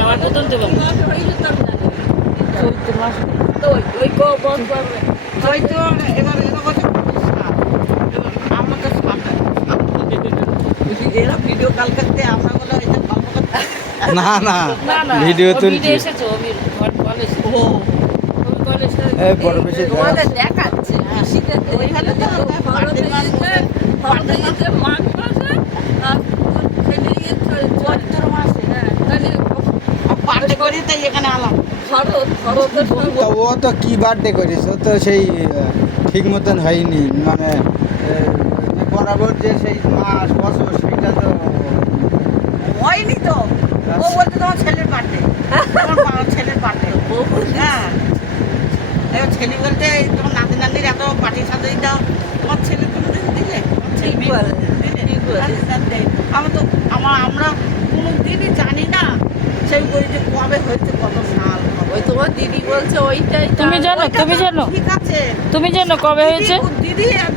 আমার তো তুলতে পারবো চৈত্র মাস তো ওই কো বল করবে চৈত্র এবার আমাদের সামনে এরা ভিডিও কল করতে আমরা বলে এটা গল্প করতে না না না না ভিডিও তুলছি ভিডিও এসেছে আমি কলেজ ও কলেজ এই বড় বেশি তোমাদের দেখাচ্ছে শীতে ওই হলে তো মাঘ মাসে চৈত্র মাসে পার্টি করি তাই এখানে আলাম তা ও তো কি বার্থডে করিস ও তো সেই ঠিক মতন হয়নি মানে যে বরাবর যে সেই মাস বছর সেটা তো হয়নি তো ও বলতে তোমার ছেলের বার্থডে তোমার ছেলের বার্থডে হ্যাঁ এবার ছেলে বলতে তোমার নাতি নাতির এত পার্টি সাজাই দাও তোমার ছেলে কোনো দিন দিলে আমরা তো আমরা কোনো দিনই জানি না সেই বই যে কবে হয়েছে কত সাল ওই তোমার দিদি বলছে ওইটাই তুমি জানো তুমি জানো ঠিক আছে তুমি জানো কবে হয়েছে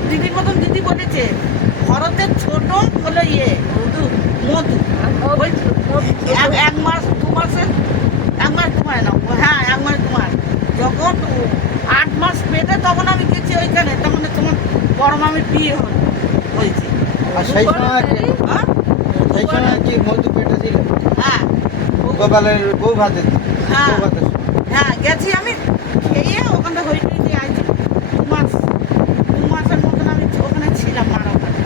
দিদির মতন দিদি বলেছে ভরতের ছোট হলো মধু ওই এক মাস 2 মাসে 1 মাস তোমার না হ্যাঁ 1 মাস তোমার যখন 8 মাস পেটে তখন আমি গেছি ওইখানে তখন তোমার বড় মামির বিয়ে হয়েছে আর সেই সময় হ্যাঁ সেই সময় কি মধু পেটে ছিল হ্যাঁ গোপালের বউ ভাতে হ্যাঁ। বউ ভাতে হ্যাঁ গেছি আমি খেয়ে ওখানে হইতে হইতে আইছি 2 মাসের মতন আমি ওখানে ছিলাম মার ওখানে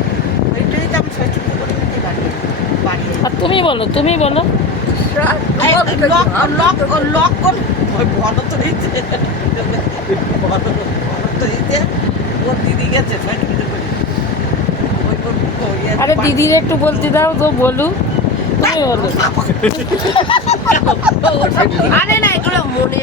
হইতে হইতে আমি ষষ্ঠী করে নিতে বাড়ি আর তুমি বলো লক কোন ওই বড় তো হইছে বড় তো হইছে ওর দিদি গেছে ষষ্ঠী করে আরে দিদির একটু বলতে দাও তো বলু তুমি বলো আরে না এগুলো মনে